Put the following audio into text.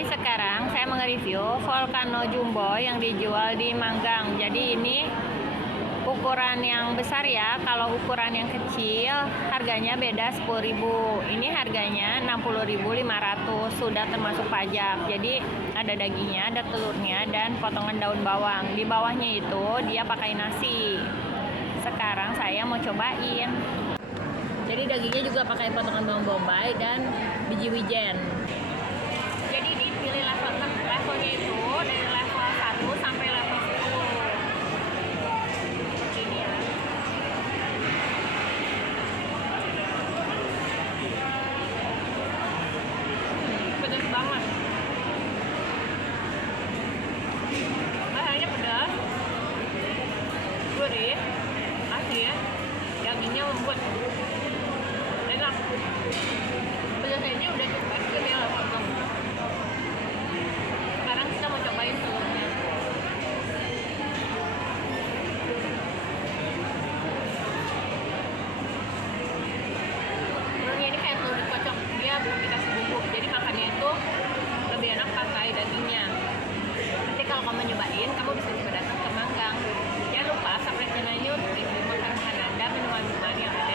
Hai, sekarang saya mau review Volcano Jumbo yang dijual di Manggang. Jadi ini ukuran yang besar ya. Kalau ukuran yang kecil harganya beda 10.000. Ini harganya 60.500, sudah termasuk pajak. Jadi ada dagingnya, ada telurnya, dan potongan daun bawang. Di bawahnya itu dia pakai nasi. Sekarang saya mau cobain. Jadi dagingnya juga pakai potongan bawang bombay dan biji wijen. Jadi ini pilih levelnya itu dari level 1 sampai level 10. Ini ya. Pedas banget. Rasanya pedas, gurih, asin, dagingnya lembut, enak. Pedasnya ini udah cukup ke dia level 6. Sekarang kita mau cobain telurnya. Telurnya ini kayak telur dikocok, dia belum dikasih bumbu, jadi makannya itu lebih enak pakai dagingnya. Nanti kalau kamu nyobain, kamu bisa juga datang ke Manggang. Jangan lupa subscribe channel YouTube, review makanan Anda, minuman yang ada